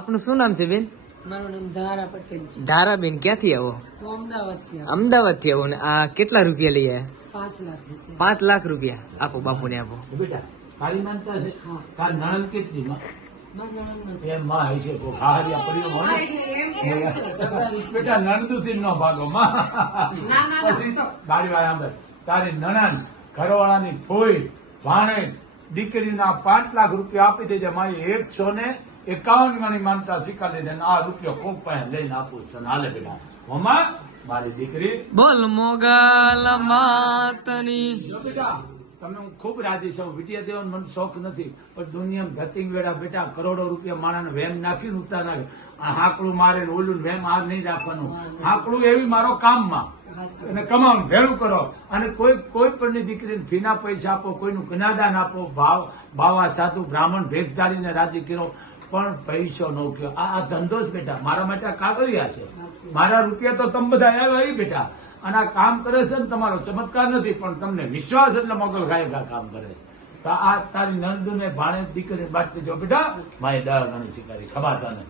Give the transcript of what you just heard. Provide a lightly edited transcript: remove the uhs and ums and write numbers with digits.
આપનું શું નામ છે બેન? મારું નામ ધારા પટેલ છે. ધારાબેન, ક્યાંથી આવો? હું અમદાવાદથી આવું. અમદાવાદ થી આવો ને આ કેટલા રૂપિયા લઈ આવ્યા? 5 લાખ રૂપિયા. 5 લાખ રૂપિયા આપો, બાપુને આપો. બેટા તારી માનતા છે? હા. તાર નણંદ કેટલી માં? મારા નણંદ નથી. એમ માં હશે કોઈ હારિયા પડ્યો હોય ને? બેટા નણંદુથી ન ભાગો માં. પછી બારી વાર આંબર તારી નણંદ ઘરવાળાની ફોઈ ભાણે દીકરીના 5 લાખ રૂપિયા આપી દેજે. મારી 151 ગણી માનતા સ્વીકારી દે. આ રૂપિયો કોક પાસે લઈને આપું છું. હાલે બેટા મમ્મા મારી દીકરી. બોલ મોગલ માતની. જો બેટા તમે હું ખૂબ રાજી છું. વિદ્યા દેવાનો મને શોખ નથી, પણ દુનિયામાં ધતિંગ વેળા બેટા કરોડો રૂપિયા માણાને વેમ નાખીને ઉતાર નાખે. આ હાકડું મારે ને ઓલું વેમ આ નહીં રાખવાનું. હાકડું એવી મારો કામમાં અને કમાવાનું ભેળું કરો. અને કોઈ પણની દીકરીને ફીના પૈસા આપો, કોઈનું કન્યાદાન આપો, બાવા સાધુ બ્રાહ્મણ ભેગધારીને રાજી કરો, પણ પૈસો ન કયો. આ ધંધો જ બેટા મારા માટે આ કાગળિયા છે. મારા રૂપિયા તો તમે બધા આવ્યા બેટા. અને આ કામ કરે છે ને તમારો ચમત્કાર નથી, પણ તમને વિશ્વાસ એટલે મોગલ ગાયકા કામ કરે છે. તો આ તારી નંદ ને ભાણે દીકરી બાટતી જો બેટા મારી 10 ગણી શીખારી ખબર તને.